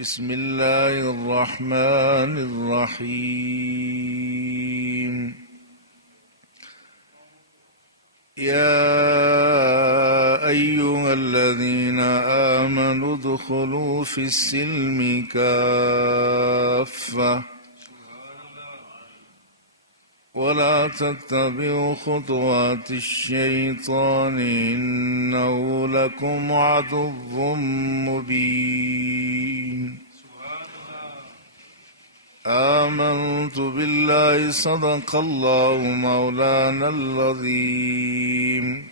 بسم الله الرحمن الرحيم. يا أيها الذين آمنوا ادخلوا في السلم كافة ولا تتبعوا خطوات الشيطان إنه لكم عدو مبين. آمنت بالله صدق الله مولانا العظيم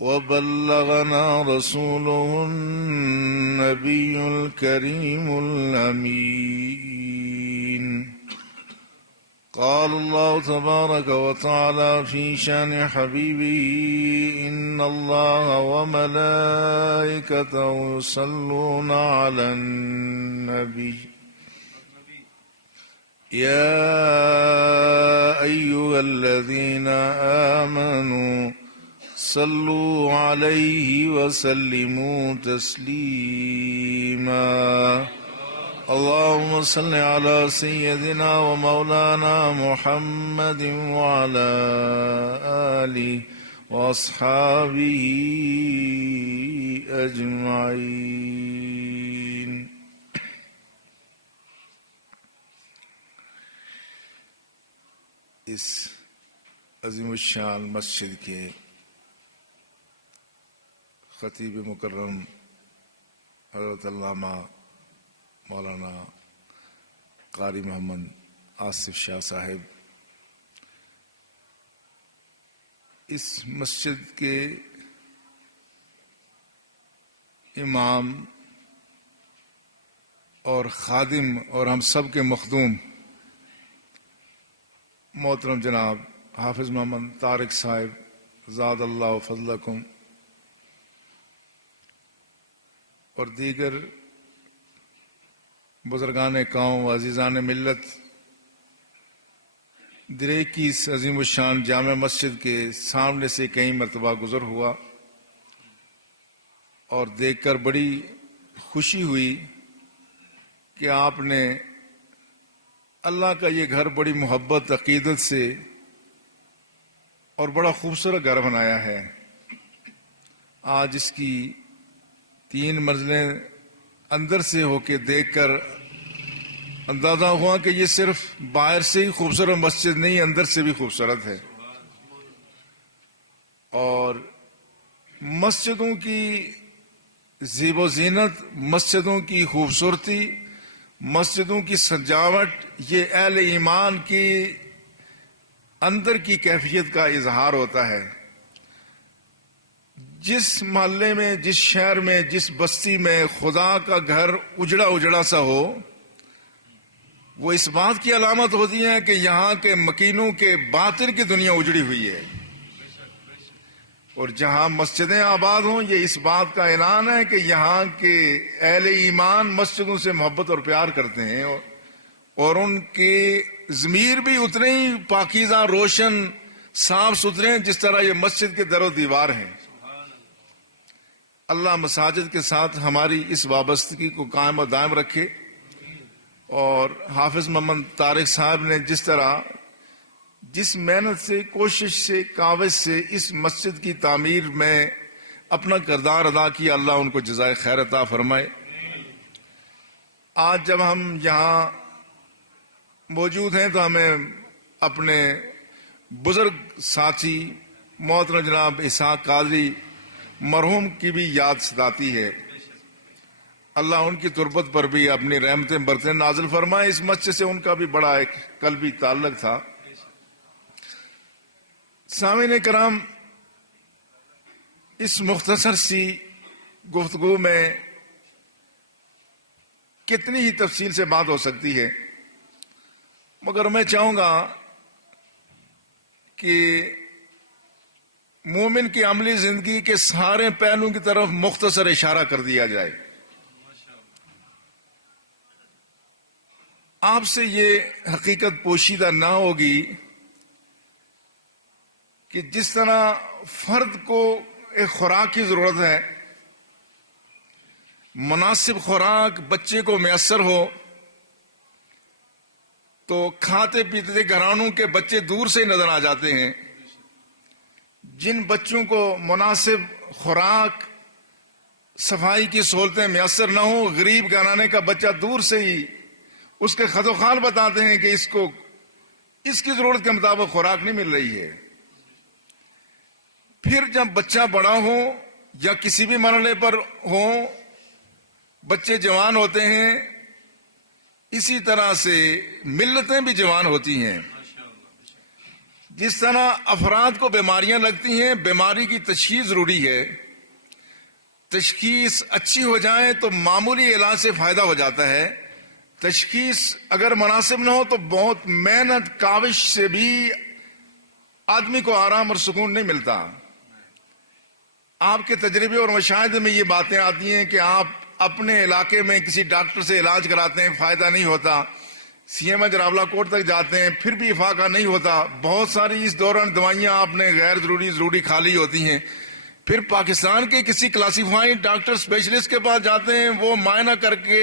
وبلغنا رسوله النبي الكريم الأمين. قال الله تبارك وتعالى في شأن حبيبه إن الله وملائكته يصلون على النبي يا أيها الذين آمنوا صلوا عليه وسلموا تسليما. اللهم صل على سيدنا ومولانا محمد وعلى آله وأصحابه أجمعين. اس عظیم الشان مسجد کے خطیب مکرم حضرت علامہ مولانا قاری محمد آصف شاہ صاحب، اس مسجد کے امام اور خادم اور ہم سب کے مخدوم محترم جناب حافظ محمد طارق صاحب زاد اللہ فضلکم، اور دیگر بزرگان قوم و عزیزان ملت، درے کی اس عظیم الشان جامع مسجد کے سامنے سے کئی مرتبہ گزر ہوا اور دیکھ کر بڑی خوشی ہوئی کہ آپ نے اللہ کا یہ گھر بڑی محبت عقیدت سے اور بڑا خوبصورت گھر بنایا ہے. آج اس کی 3 منزلیں اندر سے ہو کے دیکھ کر اندازہ ہوا کہ یہ صرف باہر سے ہی خوبصورت مسجد نہیں، اندر سے بھی خوبصورت ہے. اور مسجدوں کی زیب و زینت، مسجدوں کی خوبصورتی، مسجدوں کی سجاوٹ، یہ اہل ایمان کی اندر کی کیفیت کا اظہار ہوتا ہے. جس محلے میں، جس شہر میں، جس بستی میں خدا کا گھر اجڑا اجڑا سا ہو، وہ اس بات کی علامت ہوتی ہے کہ یہاں کے مکینوں کے باطن کی دنیا اجڑی ہوئی ہے. اور جہاں مسجدیں آباد ہوں، یہ اس بات کا اعلان ہے کہ یہاں کے اہل ایمان مسجدوں سے محبت اور پیار کرتے ہیں، اور ان کے ضمیر بھی اتنے ہی پاکیزہ، روشن، صاف ستھرے ہیں جس طرح یہ مسجد کے در و دیوار ہیں. اللہ مساجد کے ساتھ ہماری اس وابستگی کو قائم و دائم رکھے. اور حافظ محمد طارق صاحب نے جس طرح، جس محنت سے، کوشش سے، کاوش سے اس مسجد کی تعمیر میں اپنا کردار ادا کیا، اللہ ان کو جزائے خیر عطا فرمائے. آج جب ہم یہاں موجود ہیں تو ہمیں اپنے بزرگ ساتھی محترم جناب اسحاق قادری مرحوم کی بھی یاد ستاتی ہے. اللہ ان کی تربت پر بھی اپنی رحمتیں برتیں نازل فرمائے. اس مسجد سے ان کا بھی بڑا ایک قلبی تعلق تھا. سامعین کرام، اس مختصر سی گفتگو میں کتنی ہی تفصیل سے بات ہو سکتی ہے، مگر میں چاہوں گا کہ مومن کی عملی زندگی کے سارے پہلوؤں کی طرف مختصر اشارہ کر دیا جائے. آپ سے یہ حقیقت پوشیدہ نہ ہوگی کہ جس طرح فرد کو ایک خوراک کی ضرورت ہے، مناسب خوراک بچے کو میسر ہو تو کھاتے پیتے گھرانوں کے بچے دور سے نظر آ جاتے ہیں. جن بچوں کو مناسب خوراک صفائی کی سہولتیں میسر نہ ہوں، غریب گھرانے کا بچہ دور سے ہی اس کے خد و خال بتاتے ہیں کہ اس کی ضرورت کے مطابق خوراک نہیں مل رہی ہے. پھر جب بچہ بڑا ہو یا کسی بھی مرحلے پر ہو، بچے جوان ہوتے ہیں، اسی طرح سے ملتیں بھی جوان ہوتی ہیں. جس طرح افراد کو بیماریاں لگتی ہیں، بیماری کی تشخیص ضروری ہے. تشخیص اچھی ہو جائے تو معمولی علاج سے فائدہ ہو جاتا ہے. تشخیص اگر مناسب نہ ہو تو بہت محنت کاوش سے بھی آدمی کو آرام اور سکون نہیں ملتا. آپ کے تجربے اور مشاہدے میں یہ باتیں آتی ہیں کہ آپ اپنے علاقے میں کسی ڈاکٹر سے علاج کراتے ہیں، فائدہ نہیں ہوتا، سی ایم ایچ راولہ کوٹ تک جاتے ہیں، پھر بھی افاقہ نہیں ہوتا. بہت ساری اس دوران دوائیاں آپ نے غیر ضروری کھا لی ہوتی ہیں. پھر پاکستان کے کسی کلاسیفائڈ ڈاکٹر اسپیشلسٹ کے پاس جاتے ہیں، وہ معائنہ کر کے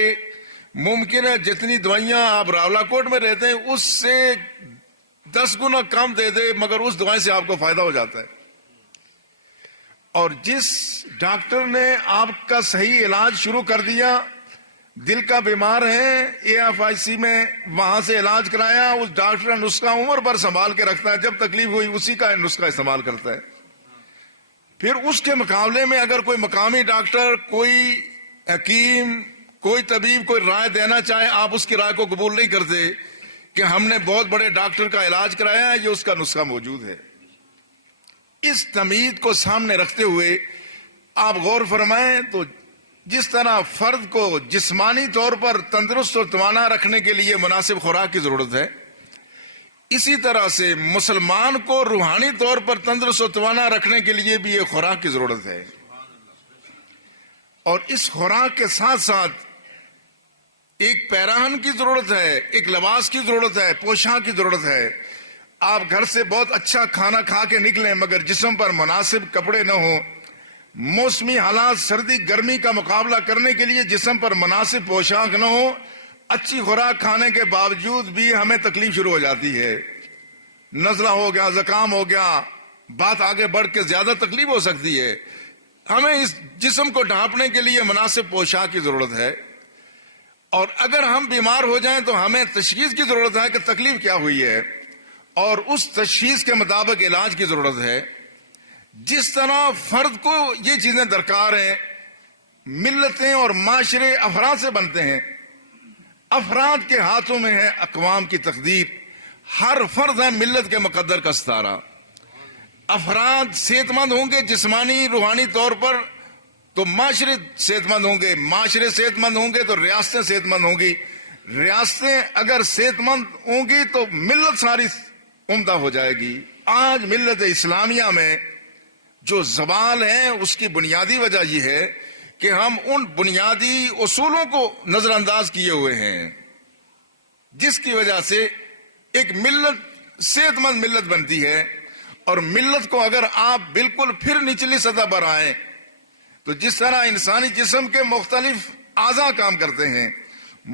ممکن ہے جتنی دوائیاں آپ راولہ کوٹ میں رہتے ہیں اس سے 10 گنا کم دے دے، مگر اس دوائی سے آپ کو فائدہ ہو جاتا ہے. اور جس ڈاکٹر نے آپ کا صحیح علاج شروع کر دیا، دل کا بیمار ہے، اے ایف آئی سی میں وہاں سے علاج کرایا، اس ڈاکٹر نے نسخہ عمر بھر سنبھال کے رکھتا ہے، جب تکلیف ہوئی اسی کا نسخہ استعمال کرتا ہے. پھر اس کے مقابلے میں اگر کوئی مقامی ڈاکٹر، کوئی حکیم، کوئی طبیب کوئی رائے دینا چاہے، آپ اس کی رائے کو قبول نہیں کرتے کہ ہم نے بہت بڑے ڈاکٹر کا علاج کرایا ہے، یہ اس کا نسخہ موجود ہے. اس تمیز کو سامنے رکھتے ہوئے آپ غور فرمائیں تو جس طرح فرد کو جسمانی طور پر تندرست اور توانا رکھنے کے لیے مناسب خوراک کی ضرورت ہے، اسی طرح سے مسلمان کو روحانی طور پر تندرست و توانا رکھنے کے لیے بھی یہ خوراک کی ضرورت ہے. اور اس خوراک کے ساتھ ساتھ ایک پیراہن کی ضرورت ہے، ایک لباس کی ضرورت ہے، پوشاک کی ضرورت ہے. آپ گھر سے بہت اچھا کھانا کھا کے نکلیں مگر جسم پر مناسب کپڑے نہ ہوں، موسمی حالات سردی گرمی کا مقابلہ کرنے کے لیے جسم پر مناسب پوشاک نہ ہو، اچھی خوراک کھانے کے باوجود بھی ہمیں تکلیف شروع ہو جاتی ہے. نزلہ ہو گیا، زکام ہو گیا، بات آگے بڑھ کے زیادہ تکلیف ہو سکتی ہے. ہمیں اس جسم کو ڈھانپنے کے لیے مناسب پوشاک کی ضرورت ہے. اور اگر ہم بیمار ہو جائیں تو ہمیں تشخیص کی ضرورت ہے کہ تکلیف کیا ہوئی ہے، اور اس تشخیص کے مطابق علاج کی ضرورت ہے. جس طرح فرد کو یہ چیزیں درکار ہیں، ملتیں اور معاشرے افراد سے بنتے ہیں. افراد کے ہاتھوں میں ہے اقوام کی تقدیر. ہر فرد ہے ملت کے مقدر کا ستارہ. افراد صحت مند ہوں گے جسمانی روحانی طور پر تو معاشرے صحت مند ہوں گے، معاشرے صحت مند ہوں گے تو ریاستیں صحت مند ہوں گی، ریاستیں اگر صحت مند ہوں گی تو ملت ساری عمدہ ہو جائے گی. آج ملت اسلامیہ میں جو زوال ہے اس کی بنیادی وجہ یہ ہے کہ ہم ان بنیادی اصولوں کو نظر انداز کیے ہوئے ہیں، جس کی وجہ سے ایک ملت صحت مند ملت بنتی ہے. اور ملت کو اگر آپ بالکل پھر نچلی سطح پر آئیں تو جس طرح انسانی جسم کے مختلف اعضاء کام کرتے ہیں،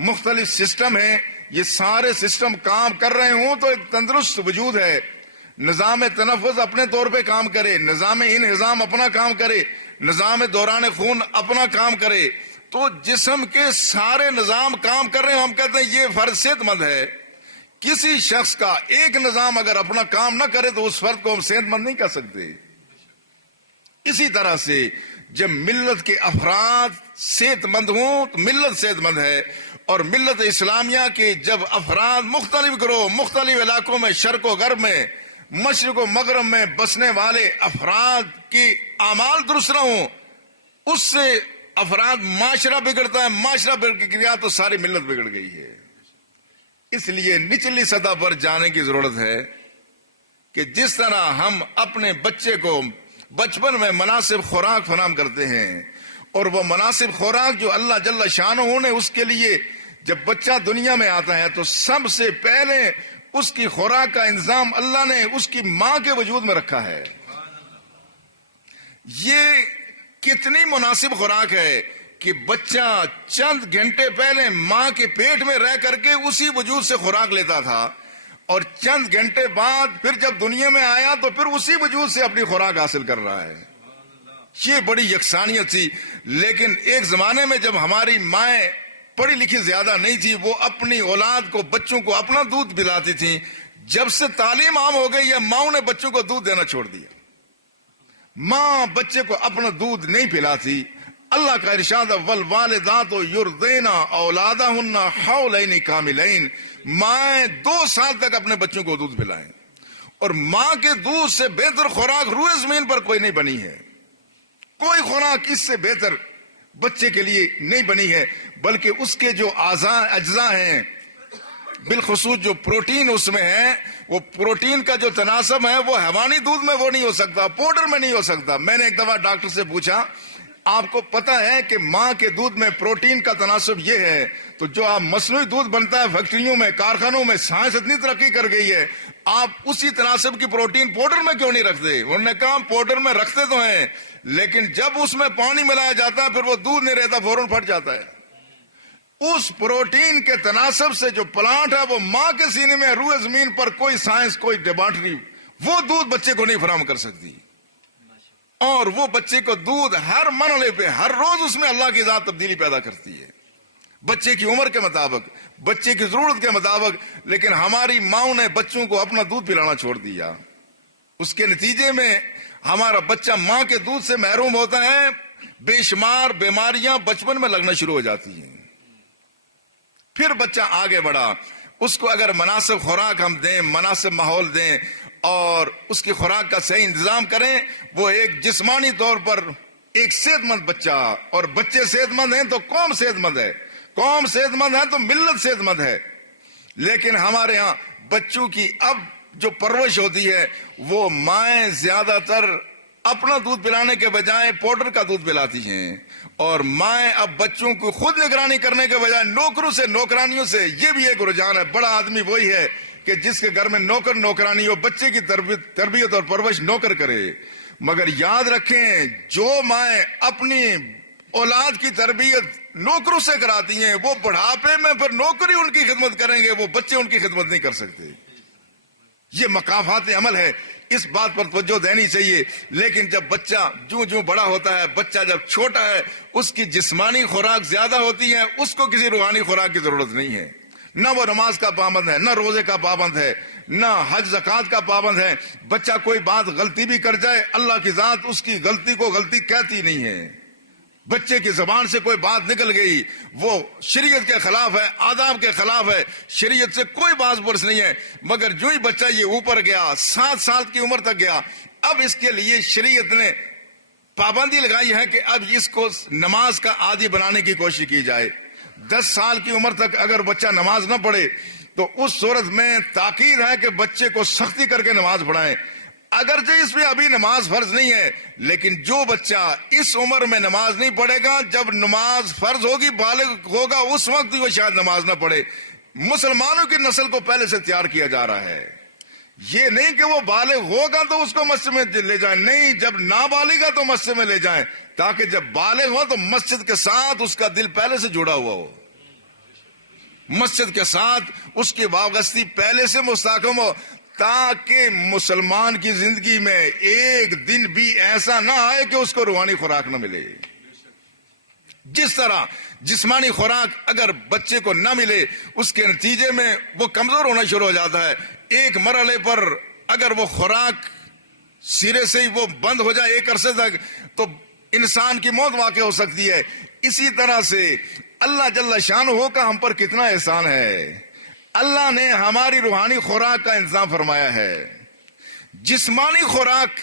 مختلف سسٹم ہیں، یہ سارے سسٹم کام کر رہے ہوں تو ایک تندرست وجود ہے. نظام تنفس اپنے طور پہ کام کرے، نظام انہضام اپنا کام کرے، نظام دوران خون اپنا کام کرے، تو جسم کے سارے نظام کام کر رہے ہیں. ہم کہتے ہیں یہ فرد صحت مند ہے. کسی شخص کا ایک نظام اگر اپنا کام نہ کرے تو اس فرد کو ہم صحت مند نہیں کہہ سکتے. اسی طرح سے جب ملت کے افراد صحت مند ہوں تو ملت صحت مند ہے. اور ملت اسلامیہ کے جب افراد مختلف گروہ مختلف علاقوں میں شرق و غرب میں مشرق و مغرب میں بسنے والے افراد کی اعمال درست نہ ہوں، اس سے افراد معاشرہ بگڑتا ہے، معاشرہ بگڑ گیا تو ساری ملت بگڑ گئی ہے. اس لیے نچلی سطح پر جانے کی ضرورت ہے کہ جس طرح ہم اپنے بچے کو بچپن میں مناسب خوراک فراہم کرتے ہیں، اور وہ مناسب خوراک جو اللہ جل شانہ نے اس کے لیے جب بچہ دنیا میں آتا ہے تو سب سے پہلے اس کی خوراک کا انتظام اللہ نے اس کی ماں کے وجود میں رکھا ہے. یہ کتنی مناسب خوراک ہے کہ بچہ چند گھنٹے پہلے ماں کے پیٹ میں رہ کر کے اسی وجود سے خوراک لیتا تھا، اور چند گھنٹے بعد پھر جب دنیا میں آیا تو پھر اسی وجود سے اپنی خوراک حاصل کر رہا ہے۔ یہ بڑی یکسانیت تھی۔ لیکن ایک زمانے میں جب ہماری مائیں پڑھی لکھی زیادہ نہیں تھی، وہ اپنی اولاد کو، بچوں کو اپنا دودھ پلاتی تھیں۔ جب سے تعلیم عام ہو گئی ہے، ماؤں نے بچوں کو دودھ دینا چھوڑ دیا، ماں بچے کو اپنا دودھ نہیں پلاتی۔ اللہ کا ارشاد والوالدات یرضعن اولادہن حولین کاملین، مائیں 2 سال تک اپنے بچوں کو دودھ پلائیں، اور ماں کے دودھ سے بہتر خوراک روئے زمین پر کوئی نہیں بنی ہے، کوئی خوراک اس سے بہتر بچے کے لیے نہیں بنی ہے۔ بلکہ اس کے جو اجزاء ہیں، بالخصوص جو پروٹین اس میں ہے، وہ پروٹین کا جو تناسب ہے وہ حیوانی دودھ میں وہ نہیں ہو سکتا، پاؤڈر میں نہیں ہو سکتا۔ میں نے ایک دفعہ ڈاکٹر سے پوچھا، آپ کو پتا ہے کہ ماں کے دودھ میں پروٹین کا تناسب یہ ہے، تو جو آپ مصنوعی دودھ بنتا ہے فیکٹریوں میں، کارخانوں میں، سائنس اتنی ترقی کر گئی ہے، آپ اسی تناسب کی پروٹین پاؤڈر میں کیوں نہیں رکھتے؟ انہوں نے کہا پاؤڈر میں رکھتے تو ہیں، لیکن جب اس میں پانی ملایا جاتا ہے پھر وہ دودھ نہیں رہتا، فوراً پھٹ جاتا ہے۔ اس پروٹین کے تناسب سے جو پلانٹ ہے وہ ماں کے سینے میں، روئے زمین پر کوئی سائنس، کوئی لیبارٹری وہ دودھ بچے کو نہیں فراہم کر سکتی، اور وہ بچے کو دودھ ہر مرحلے پہ، ہر روز اس میں اللہ کی ذات تبدیلی پیدا کرتی ہے، بچے کی عمر کے مطابق، بچے کی ضرورت کے مطابق۔ لیکن ہماری ماؤں نے بچوں کو اپنا دودھ پلانا چھوڑ دیا، اس کے نتیجے میں ہمارا بچہ ماں کے دودھ سے محروم ہوتا ہے، بے شمار بیماریاں بچپن میں لگنا شروع ہو جاتی ہیں۔ پھر بچہ آگے بڑھا، اس کو اگر مناسب خوراک ہم دیں، مناسب ماحول دیں، اور اس کی خوراک کا صحیح انتظام کریں، وہ ایک جسمانی طور پر ایک صحت مند بچہ، اور بچے صحت مند ہیں تو قوم صحت مند ہے، قوم صحت مند ہے تو ملت صحت مند ہے۔ لیکن ہمارے ہاں بچوں کی اب جو پرورش ہوتی ہے، وہ مائیں زیادہ تر اپنا دودھ پلانے کے بجائے پاؤڈر کا دودھ پلاتی ہیں، اور مائیں اب بچوں کو خود نگرانی کرنے کے بجائے نوکروں سے، نوکرانیوں سے، یہ بھی ایک رجحان ہے۔ بڑا آدمی وہی ہے کہ جس کے گھر میں نوکر نوکرانی ہو، بچے کی تربیت اور پرورش نوکر کرے۔ مگر یاد رکھیں، جو مائیں اپنی اولاد کی تربیت نوکروں سے کراتی ہیں، وہ بڑھاپے میں پھر نوکری ان کی خدمت کریں گے، وہ بچے ان کی خدمت نہیں کر سکتے۔ یہ مقافات عمل ہے، اس بات پر توجہ دینی چاہیے۔ لیکن جب بچہ جو بڑا ہوتا ہے، بچہ جب چھوٹا ہے، اس کی جسمانی خوراک زیادہ ہوتی ہے، اس کو کسی روحانی خوراک کی ضرورت نہیں ہے۔ نہ وہ نماز کا پابند ہے، نہ روزے کا پابند ہے، نہ حج زکوٰۃ کا پابند ہے۔ بچہ کوئی بات غلطی بھی کر جائے، اللہ کی ذات اس کی غلطی کو غلطی کہتی نہیں ہے۔ بچے کی زبان سے کوئی بات نکل گئی، وہ شریعت کے خلاف ہے، آداب کے خلاف ہے، شریعت سے کوئی باز پرس نہیں ہے۔ مگر جو ہی بچہ یہ اوپر گیا، 7 سال کی عمر تک گیا، اب اس کے لیے شریعت نے پابندی لگائی ہے کہ اب اس کو نماز کا عادی بنانے کی کوشش کی جائے۔ 10 سال کی عمر تک اگر بچہ نماز نہ پڑھے تو اس صورت میں تاکید ہے کہ بچے کو سختی کر کے نماز پڑھائیں۔ اگرچہ اس میں ابھی نماز فرض نہیں ہے، لیکن جو بچہ اس عمر میں نماز نہیں پڑھے گا، جب نماز فرض ہوگی، بالغ ہوگا، اس وقت بھی وہ شاید نماز نہ پڑھے۔ مسلمانوں کی نسل کو پہلے سے تیار کیا جا رہا ہے۔ یہ نہیں کہ وہ بالغ ہوگا تو اس کو مسجد میں لے جائیں، نہیں، جب نابالغ ہے تو مسجد میں لے جائیں، تاکہ جب بالغ ہو تو مسجد کے ساتھ اس کا دل پہلے سے جڑا ہوا ہو، مسجد کے ساتھ اس کی وابستگی پہلے سے مستحکم ہو، تاکہ مسلمان کی زندگی میں ایک دن بھی ایسا نہ آئے کہ اس کو روحانی خوراک نہ ملے۔ جس طرح جسمانی خوراک اگر بچے کو نہ ملے، اس کے نتیجے میں وہ کمزور ہونا شروع ہو جاتا ہے۔ ایک مرحلے پر اگر وہ خوراک سرے سے ہی وہ بند ہو جائے ایک عرصے تک، تو انسان کی موت واقع ہو سکتی ہے۔ اسی طرح سے اللہ جل شانہ کا ہم پر کتنا احسان ہے، اللہ نے ہماری روحانی خوراک کا انتظام فرمایا ہے۔ جسمانی خوراک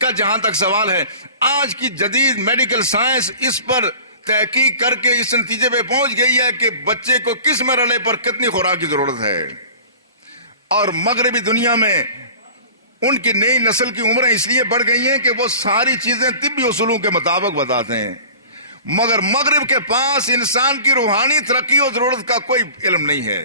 کا جہاں تک سوال ہے، آج کی جدید میڈیکل سائنس اس پر تحقیق کر کے اس نتیجے پہ پہنچ گئی ہے کہ بچے کو کس مرحلے پر کتنی خوراک کی ضرورت ہے، اور مغربی دنیا میں ان کی نئی نسل کی عمریں اس لیے بڑھ گئی ہیں کہ وہ ساری چیزیں طبی اصولوں کے مطابق بتاتے ہیں، مگر مغرب کے پاس انسان کی روحانی ترقی اور ضرورت کا کوئی علم نہیں ہے۔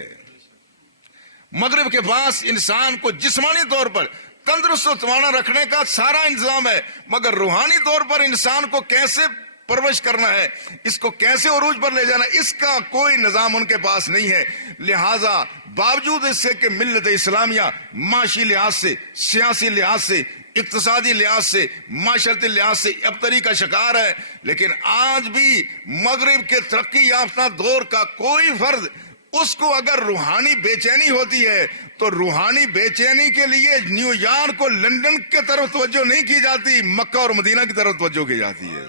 مغرب کے پاس انسان کو جسمانی طور پر تندرست و توانا رکھنے کا سارا انتظام ہے، مگر روحانی طور پر انسان کو کیسے پرورش کرنا ہے، اس کو کیسے عروج پر لے جانا، اس کا کوئی نظام ان کے پاس نہیں ہے۔ لہذا باوجود اس سے کہ ملت اسلامیہ معاشی لحاظ سے، سیاسی لحاظ سے، اقتصادی لحاظ سے، معاشرتی لحاظ سے ابتری کا شکار ہے، لیکن آج بھی مغرب کے ترقی یافتہ دور کا کوئی فرد، اس کو اگر روحانی بے چینی ہوتی ہے تو روحانی بے چینی کے لیے نیو یارک اور لندن کی طرف توجہ نہیں کی جاتی، مکہ اور مدینہ کی طرف توجہ کی جاتی ہے۔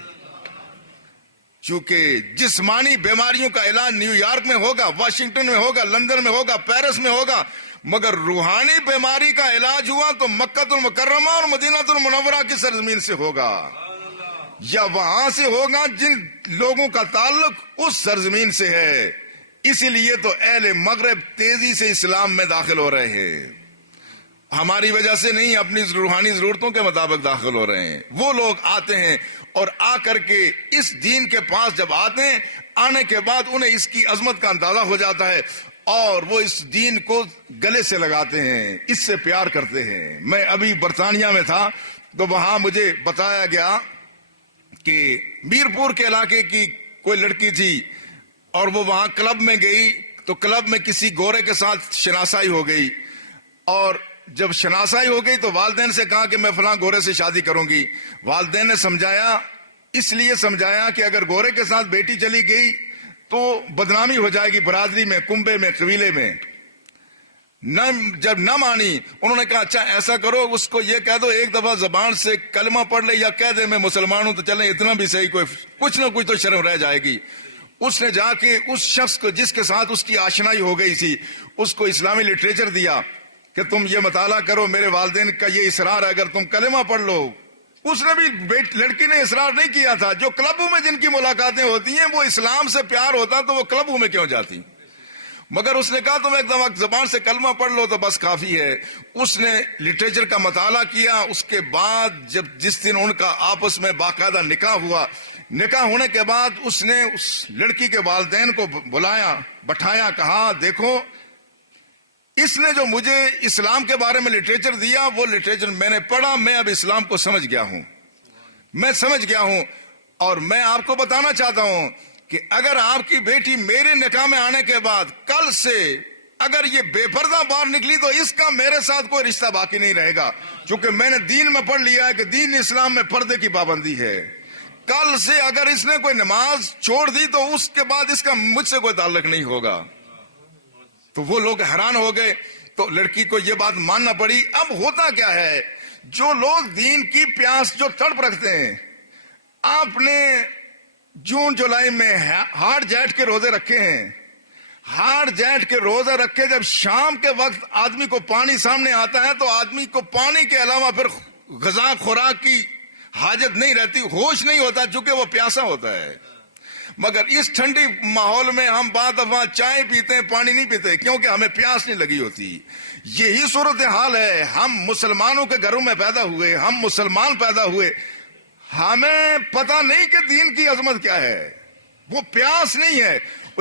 چونکہ جسمانی بیماریوں کا علاج نیو یارک میں ہوگا، واشنگٹن میں ہوگا، لندن میں ہوگا، پیرس میں ہوگا، مگر روحانی بیماری کا علاج ہوا تو مکہ المکرمہ اور مدینہ المنورہ کی سرزمین سے ہوگا، یا وہاں سے ہوگا جن لوگوں کا تعلق اس سرزمین سے ہے۔ اسی لیے تو اہل مغرب تیزی سے اسلام میں داخل ہو رہے ہیں، ہماری وجہ سے نہیں، اپنی روحانی ضرورتوں کے مطابق داخل ہو رہے ہیں۔ وہ لوگ آتے ہیں اور آ کر کے اس دین کے پاس جب آتے ہیں، آنے کے بعد انہیں اس کی عظمت کا اندازہ ہو جاتا ہے اور وہ اس دین کو گلے سے لگاتے ہیں، اس سے پیار کرتے ہیں۔ میں ابھی برطانیہ میں تھا تو وہاں مجھے بتایا گیا کہ میرپور کے علاقے کی کوئی لڑکی تھی اور وہ وہاں کلب میں گئی تو کلب میں کسی گورے کے ساتھ شناسائی ہو گئی، اور جب شناسائی ہو گئی تو والدین سے کہا کہ میں فلاں گورے سے شادی کروں گی۔ والدین نے سمجھایا، اس لیے سمجھایا کہ اگر گورے کے ساتھ بیٹی چلی گئی تو بدنامی ہو جائے گی برادری میں، کنبے میں، قبیلے میں۔ جب نہ مانی، انہوں نے کہا اچھا ایسا کرو، اس کو یہ کہہ دو ایک دفعہ زبان سے کلمہ پڑھ لے یا کہہ دے میں مسلمان ہوں تو چلیں، اتنا بھی صحیح، کوئی کچھ نہ کچھ تو شرم رہ جائے گی۔ اس نے جا کے اس شخص کو جس کے ساتھ اس کی آشنائی ہو گئی تھی، اس کو اسلامی لٹریچر دیا کہ تم یہ مطالعہ کرو، میرے والدین کا یہ اصرار ہے، اگر تم کلمہ پڑھ لو۔ اس نے بھی لڑکی نے اصرار نہیں کیا تھا۔ جو کلبوں میں جن کی ملاقاتیں ہوتی ہیں، وہ اسلام سے پیار ہوتا تو وہ کلبوں میں کیوں جاتی، مگر اس نے کہا تم ایک دفعہ زبان سے کلمہ پڑھ لو تو بس کافی ہے۔ اس نے لٹریچر کا مطالعہ کیا، اس کے بعد جس دن ان کا آپس میں باقاعدہ نکاح ہوا، نکاح ہونے کے بعد اس نے اس لڑکی کے والدین کو بلایا، بٹھایا، کہا دیکھو اس نے جو مجھے اسلام کے بارے میں لٹریچر دیا، وہ لٹریچر میں نے پڑھا، میں اب اسلام کو سمجھ گیا ہوں، میں سمجھ گیا ہوں، اور میں آپ کو بتانا چاہتا ہوں کہ اگر آپ کی بیٹی میرے نکاح میں آنے کے بعد کل سے اگر یہ بے پردہ باہر نکلی تو اس کا میرے ساتھ کوئی رشتہ باقی نہیں رہے گا، چونکہ میں نے دین میں پڑھ لیا ہے کہ دین اسلام میں پردے کی پابندی ہے۔ کل سے اگر اس نے کوئی نماز چھوڑ دی تو اس کے بعد اس کا مجھ سے کوئی تعلق نہیں ہوگا۔ تو وہ لوگ حیران ہو گئے، تو لڑکی کو یہ بات ماننا پڑی۔ اب ہوتا کیا ہے، جو لوگ دین کی پیاس جو تڑپ رکھتے ہیں، آپ نے جون جولائی میں ہارڈ جیٹ کے روزے رکھے ہیں، ہارڈ جیٹ کے روزے رکھے، جب شام کے وقت آدمی کو پانی سامنے آتا ہے تو آدمی کو پانی کے علاوہ پھر غذا خوراک کی حاجت نہیں رہتی، ہوش نہیں ہوتا، چونکہ وہ پیاسا ہوتا ہے۔ مگر اس ٹھنڈی ماحول میں ہم بعض دفعہ چائے پیتے ہیں، پانی نہیں پیتے، کیونکہ ہمیں پیاس نہیں لگی ہوتی۔ یہی صورتحال ہے، ہم مسلمانوں کے گھروں میں پیدا ہوئے، ہم مسلمان پیدا ہوئے، ہمیں پتہ نہیں کہ دین کی عظمت کیا ہے، وہ پیاس نہیں ہے۔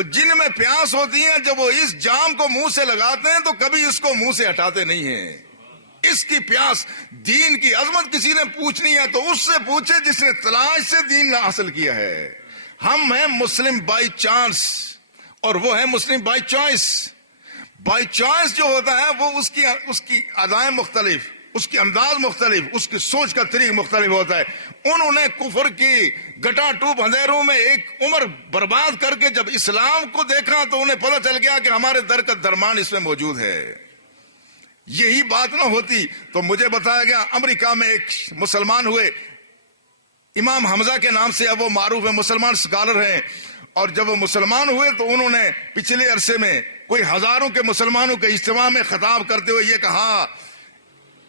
جن میں پیاس ہوتی ہے، جب وہ اس جام کو منہ سے لگاتے ہیں تو کبھی اس کو منہ سے ہٹاتے نہیں ہیں۔ اس کی پیاس، دین کی عظمت کسی نے پوچھنی ہے تو اس سے پوچھے جس نے تلاش سے دین حاصل کیا ہے۔ ہم ہیں مسلم بائی چانس اور وہ ہے مسلم بائی چوائس۔ بائی چوائس جو ہوتا ہے وہ اس کی ادائیں مختلف، اس کی انداز مختلف، اس کی سوچ کا طریق مختلف ہوتا ہے۔ انہوں نے کفر کی گٹا ٹوپ اندھیروں میں ایک عمر برباد کر کے جب اسلام کو دیکھا تو انہیں پتہ چل گیا کہ ہمارے در کا درمان اس میں موجود ہے۔ یہی بات نہ ہوتی تو مجھے بتایا گیا امریکہ میں ایک مسلمان ہوئے، امام حمزہ کے نام سے اب وہ معروف ہے، مسلمان سکالر ہیں، اور جب وہ مسلمان ہوئے تو انہوں نے پچھلے عرصے میں کوئی ہزاروں کے مسلمانوں کے اجتماع میں خطاب کرتے ہوئے یہ کہا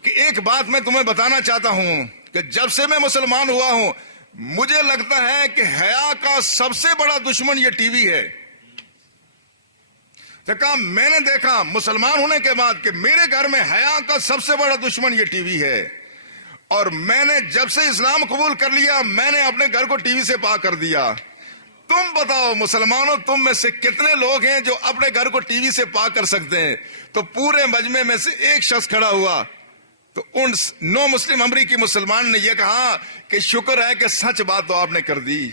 کہ ایک بات میں تمہیں بتانا چاہتا ہوں کہ جب سے میں مسلمان ہوا ہوں مجھے لگتا ہے کہ حیا کا سب سے بڑا دشمن یہ ٹی وی ہے۔ تو کہا میں نے دیکھا مسلمان ہونے کے بعد کہ میرے گھر میں حیا کا سب سے بڑا دشمن یہ ٹی وی ہے، اور میں نے جب سے اسلام قبول کر لیا میں نے اپنے گھر کو ٹی وی سے پاک کر دیا۔ تم بتاؤ مسلمانوں، تم میں سے کتنے لوگ ہیں جو اپنے گھر کو ٹی وی سے پاک کر سکتے ہیں؟ تو پورے مجمع میں سے ایک شخص کھڑا ہوا، تو ان 9 مسلم امریکی مسلمان نے یہ کہا کہ شکر ہے کہ سچ بات تو آپ نے کر دی،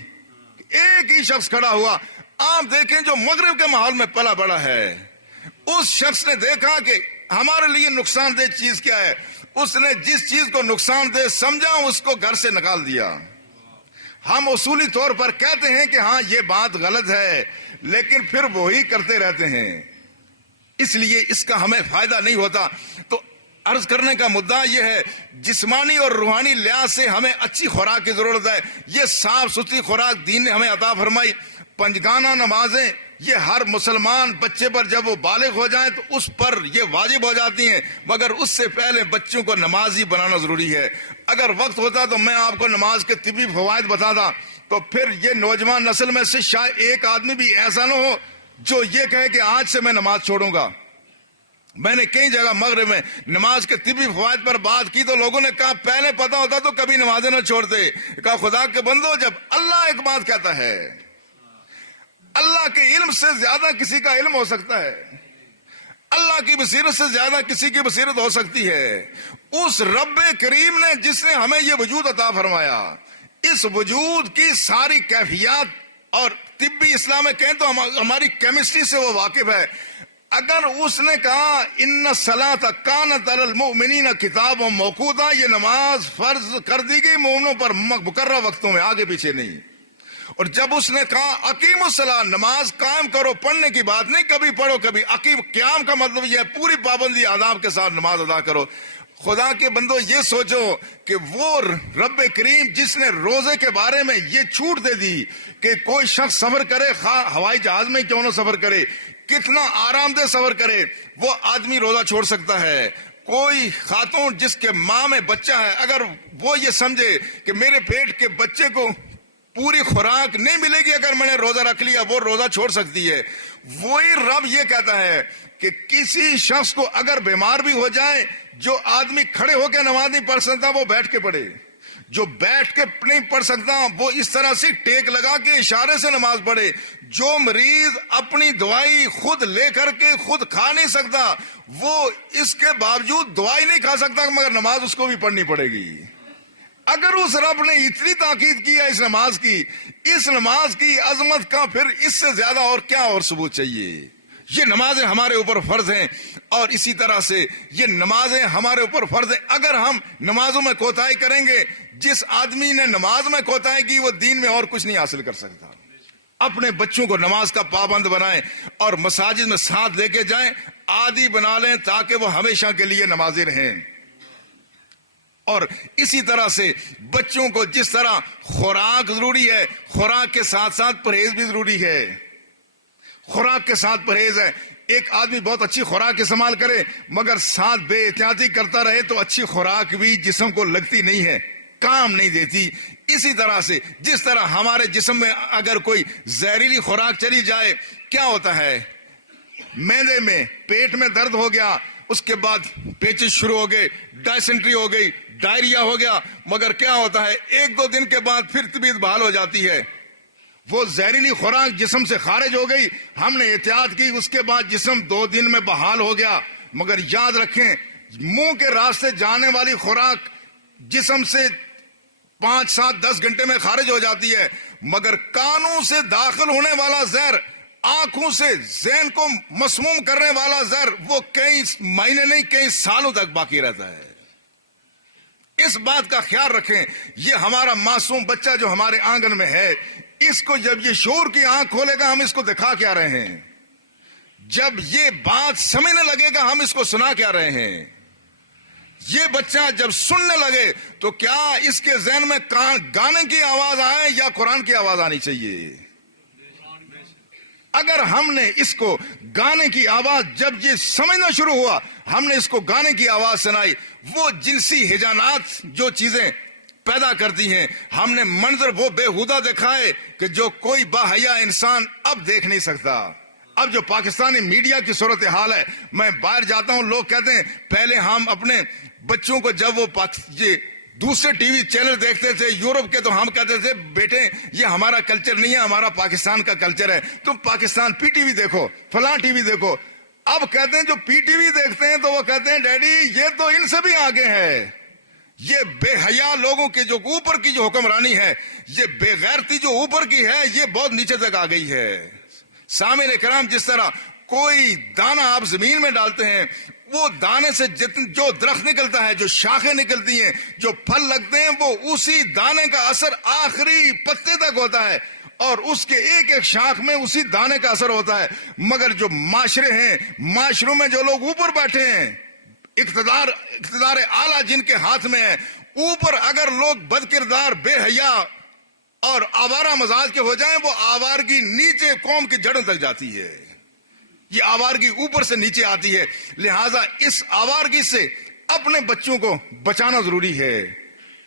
ایک ہی شخص کھڑا ہوا. آپ دیکھیں جو مغرب کے ماحول میں پلا بڑا ہے, اس شخص نے دیکھا کہ ہمارے لیے نقصان دہ چیز کیا ہے. اس نے جس چیز کو نقصان دہ سمجھا اس کو گھر سے نکال دیا. ہم اصولی طور پر کہتے ہیں کہ ہاں یہ بات غلط ہے, لیکن پھر وہی کرتے رہتے ہیں, اس لیے اس کا ہمیں فائدہ نہیں ہوتا. تو عرض کرنے کا مدعا یہ ہے, جسمانی اور روحانی لحاظ سے ہمیں اچھی خوراک کی ضرورت ہے. یہ صاف ستھری خوراک دین نے ہمیں عطا فرمائی. پنجگانہ نمازیں یہ ہر مسلمان بچے پر جب وہ بالغ ہو جائیں تو اس پر یہ واجب ہو جاتی ہیں, مگر اس سے پہلے بچوں کو نمازی بنانا ضروری ہے. اگر وقت ہوتا تو میں آپ کو نماز کے طبی فوائد بتاتا, تو پھر یہ نوجوان نسل میں سے شاید ایک آدمی بھی ایسا نہ ہو جو یہ کہے کہ آج سے میں نماز چھوڑوں گا. میں نے کئی جگہ مغرب میں نماز کے طبی فوائد پر بات کی تو لوگوں نے کہا پہلے پتا ہوتا تو کبھی نمازیں نہ چھوڑتے. کہا خدا کے بندو, جب اللہ ایک بات کہتا ہے, اللہ کے علم سے زیادہ کسی کا علم ہو سکتا ہے, اللہ کی بصیرت سے زیادہ کسی کی بصیرت ہو سکتی ہے. اس رب کریم نے جس نے ہمیں یہ وجود عطا فرمایا, اس وجود کی ساری کیفیات, اور طبی اسلام میں کہیں تو ہماری کیمسٹری سے وہ واقف ہے. اگر اس نے کہا ان الصلاۃ کانت علی المؤمنین کتابا موقوتا, یہ نماز فرض کر دی گئی مومنوں پر مقررہ وقتوں میں, آگے پیچھے نہیں. اور جب اس نے کہا اقیم الصلاۃ, نماز قائم کرو, پڑھنے کی بات نہیں کبھی پڑھو کبھی اقیم, قیام کا مطلب یہ ہے پوری پابندی آداب کے ساتھ نماز ادا کرو. خدا کے بندو یہ سوچو کہ وہ رب کریم جس نے روزے کے بارے میں یہ چھوٹ دے دی کہ کوئی شخص سفر کرے, خواہ ہوائی جہاز میں کیوں نہ سفر کرے, کتنا آرام دہ سفر کرے, وہ آدمی روزہ چھوڑ سکتا ہے. کوئی خاتون جس کے ماں میں بچہ ہے, اگر وہ یہ سمجھے کہ میرے پیٹ کے بچے کو پوری خوراک نہیں ملے گی اگر میں نے روزہ رکھ لیا, وہ روزہ چھوڑ سکتی ہے. وہی رب یہ کہتا ہے کہ کسی شخص کو اگر بیمار بھی ہو جائے, جو آدمی کھڑے ہو کے نماز نہیں پڑھ سکتا وہ بیٹھ کے پڑھے, جو بیٹھ کے نہیں پڑھ سکتا وہ اس طرح سے ٹیک لگا کے اشارے سے نماز پڑھے, جو مریض اپنی دوائی خود لے کر کے خود کھا نہیں سکتا وہ اس کے باوجود دوائی نہیں کھا سکتا, مگر نماز اس کو بھی پڑھنی پڑے گی. اگر اس رب نے اتنی تاکید کی ہے اس نماز کی عظمت کا, پھر اس سے زیادہ اور کیا اور ثبوت چاہیے. یہ نمازیں ہمارے اوپر فرض ہیں, اور اسی طرح سے یہ نمازیں ہمارے اوپر فرض ہیں. اگر ہم نمازوں میں کوتاہی کریں گے, جس آدمی نے نماز میں کوتاہی کی وہ دین میں اور کچھ نہیں حاصل کر سکتا. اپنے بچوں کو نماز کا پابند بنائیں اور مساجد میں ساتھ لے کے جائیں, عادی بنا لیں تاکہ وہ ہمیشہ کے لیے نمازی رہیں. اور اسی طرح سے بچوں کو جس طرح خوراک ضروری ہے, خوراک کے ساتھ ساتھ پرہیز بھی ضروری ہے. خوراک کے ساتھ پرہیز ہے. ایک آدمی بہت اچھی خوراک استعمال کرے مگر ساتھ بے احتیاطی کرتا رہے تو اچھی خوراک بھی جسم کو لگتی نہیں ہے, کام نہیں دیتی. اسی طرح سے جس طرح ہمارے جسم میں اگر کوئی زہریلی خوراک چلی جائے, کیا ہوتا ہے, معدے میں پیٹ میں درد ہو گیا, اس کے بعد پیچز شروع ہو گئے, ڈائسنٹری ہو گئی, ڈائریا ہو گیا, مگر کیا ہوتا ہے 1-2 دن کے بعد پھر طبیعت بحال ہو جاتی ہے. وہ زہریلی خوراک جسم سے خارج ہو گئی, ہم نے احتیاط کی, اس کے بعد جسم 2 دن میں بحال ہو گیا. مگر یاد رکھیں منہ کے راستے جانے والی خوراک جسم سے 5-7-10 گھنٹے میں خارج ہو جاتی ہے, مگر کانوں سے داخل ہونے والا زہر, آنکھوں سے ذہن کو مسموم کرنے والا زہر, وہ کئی مہینے نہیں کئی سالوں تک باقی رہتا ہے. اس بات کا خیال رکھیں. یہ ہمارا معصوم بچہ جو ہمارے آنگن میں ہے, اس کو جب یہ شعور کی آنکھ کھولے گا ہم اس کو دکھا کیا رہے ہیں, جب یہ بات سمجھنے لگے گا ہم اس کو سنا کیا رہے ہیں. یہ بچہ جب سننے لگے تو کیا اس کے ذہن میں گانے کی آواز آئے یا قرآن کی آواز آنی چاہیے. اگر ہم نے اس کو گانے کی آواز, جب یہ سمجھنا شروع ہوا ہم نے اس کو گانے کی آواز سنائی, وہ جنسی ہجانات جو چیزیں پیدا کرتی ہیں, ہم نے منظر وہ بےہودہ دکھائے کہ جو کوئی باحیا انسان اب دیکھ نہیں سکتا. اب جو پاکستانی میڈیا کی صورتحال ہے, میں باہر جاتا ہوں لوگ کہتے ہیں پہلے ہم اپنے بچوں کو جب وہ دوسرے ٹی وی چینل دیکھتے تھے یورپ کے, تو ہم کہتے تھے بیٹے یہ ہمارا کلچر نہیں ہے, ہمارا پاکستان کا کلچر ہے, تم پاکستان پی ٹی وی دیکھو, فلاں ٹی وی دیکھو. اب کہتے ہیں جو پی ٹی وی دیکھتے ہیں تو وہ کہتے ہیں ڈیڈی یہ تو ان سے بھی آگے ہے, یہ بے حیا لوگوں کے جو اوپر کی جو حکمرانی ہے، یہ بے غیرتی جو اوپر کی ہے، یہ بہت نیچے تک آ گئی ہے۔ سامعین کرام، جس طرح کوئی دانہ آپ زمین میں ڈالتے ہیں، وہ دانے سے جو درخت نکلتا ہے، جو شاخیں نکلتی ہیں، جو پھل لگتے ہیں، وہ اسی دانے کا اثر آخری پتے تک ہوتا ہے، اور اس کے ایک ایک شاخ میں اسی دانے کا اثر ہوتا ہے۔ مگر جو معاشرے ہیں، معاشروں میں جو لوگ اوپر بیٹھے ہیں، اقتدار اعلیٰ جن کے ہاتھ میں ہے، اوپر اگر لوگ بد کردار، بے حیا اور آوارہ مزاج کے ہو جائیں، وہ آوارگی نیچے قوم کی جڑوں تک جاتی ہے۔ یہ آوارگی اوپر سے نیچے آتی ہے، لہذا اس آوارگی سے اپنے بچوں کو بچانا ضروری ہے،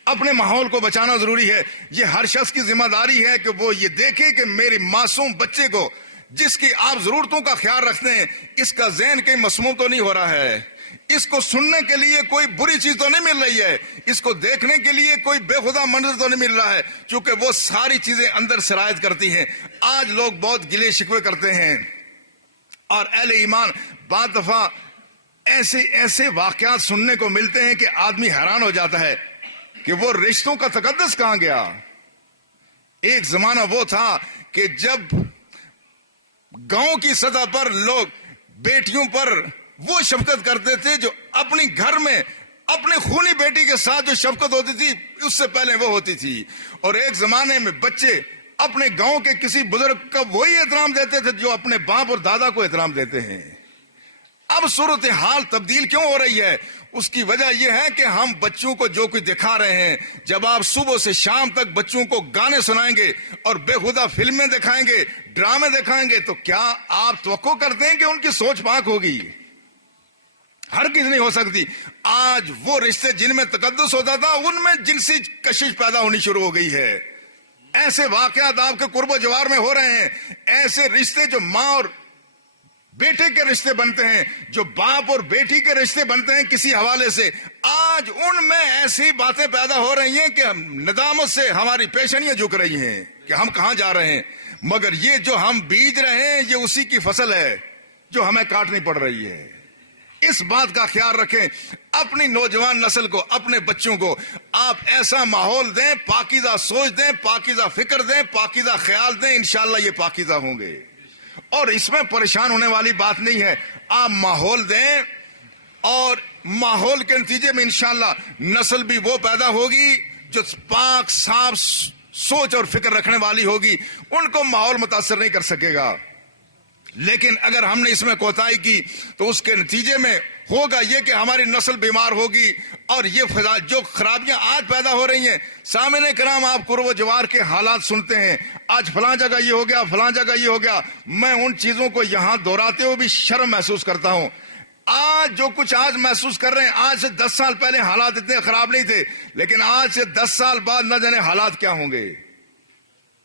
اپنے ماحول کو بچانا ضروری ہے۔ یہ ہر شخص کی ذمہ داری ہے کہ وہ یہ دیکھے کہ میری معصوم بچے کو، جس کی آپ ضرورتوں کا خیال رکھتے ہیں، اس کا ذہن کہیں مسموم تو نہیں ہو رہا ہے، اس کو سننے کے لیے کوئی بری چیز تو نہیں مل رہی ہے، اس کو دیکھنے کے لیے کوئی بے خدا منظر تو نہیں مل رہا ہے، چونکہ وہ ساری چیزیں اندر سرایت کرتی ہیں۔ آج لوگ بہت گلے شکوے کرتے ہیں، اور اہل ایمان بعض دفعہ ایسے واقعات سننے کو ملتے ہیں کہ آدمی حیران ہو جاتا ہے کہ وہ رشتوں کا تقدس کہاں گیا۔ ایک زمانہ وہ تھا کہ جب گاؤں کی سطح پر لوگ بیٹیوں پر وہ شفقت کرتے تھے جو اپنی گھر میں اپنے خونی بیٹی کے ساتھ جو شفقت ہوتی تھی، اس سے پہلے وہ ہوتی تھی۔ اور ایک زمانے میں بچے اپنے گاؤں کے کسی بزرگ کا وہی احترام دیتے تھے جو اپنے باپ اور دادا کو احترام دیتے ہیں۔ اب صورتحال تبدیل کیوں ہو رہی ہے؟ اس کی وجہ یہ ہے کہ ہم بچوں کو جو کچھ دکھا رہے ہیں، جب آپ صبح سے شام تک بچوں کو گانے سنائیں گے اور بے خدا فلمیں دکھائیں گے، ڈرامے دکھائیں گے، تو کیا آپ توقع کرتے ہیں کہ ان کی سوچ پاک ہوگی؟ ہرگز نہیں ہو سکتی۔ آج وہ رشتے جن میں تقدس ہوتا تھا، ان میں جنسی کشش پیدا ہونی شروع ہو گئی ہے۔ ایسے واقعات آپ کے قرب و جوار میں ہو رہے ہیں، ایسے رشتے جو ماں اور بیٹے کے رشتے بنتے ہیں، جو باپ اور بیٹی کے رشتے بنتے ہیں کسی حوالے سے، آج ان میں ایسی باتیں پیدا ہو رہی ہیں کہ ندامت سے ہماری پیشنیاں جھک رہی ہیں کہ ہم کہاں جا رہے ہیں۔ مگر یہ جو ہم بیج رہے ہیں، یہ اسی کی فصل ہے جو ہمیں کاٹنی پڑ رہی ہے۔ اس بات کا خیال رکھیں، اپنی نوجوان نسل کو، اپنے بچوں کو آپ ایسا ماحول دیں، پاکیزہ سوچ دیں، پاکیزہ فکر دیں، پاکیزہ خیال دیں، انشاءاللہ یہ پاکیزہ ہوں گے۔ اور اس میں پریشان ہونے والی بات نہیں ہے، آپ ماحول دیں اور ماحول کے نتیجے میں انشاءاللہ نسل بھی وہ پیدا ہوگی جو پاک صاف سوچ اور فکر رکھنے والی ہوگی، ان کو ماحول متاثر نہیں کر سکے گا۔ لیکن اگر ہم نے اس میں کوتاہی کی تو اس کے نتیجے میں ہوگا یہ کہ ہماری نسل بیمار ہوگی، اور یہ جو خرابیاں آج پیدا ہو رہی ہیں، سامعین کرام آپ قرب و جوار کے حالات سنتے ہیں، آج فلاں جگہ یہ ہو گیا، فلاں جگہ یہ ہو گیا، میں ان چیزوں کو یہاں دہراتے ہوئے بھی شرم محسوس کرتا ہوں۔ آج جو کچھ آج محسوس کر رہے ہیں، آج سے 10 سال پہلے حالات اتنے خراب نہیں تھے، لیکن آج سے 10 سال بعد نہ جانے حالات کیا ہوں گے۔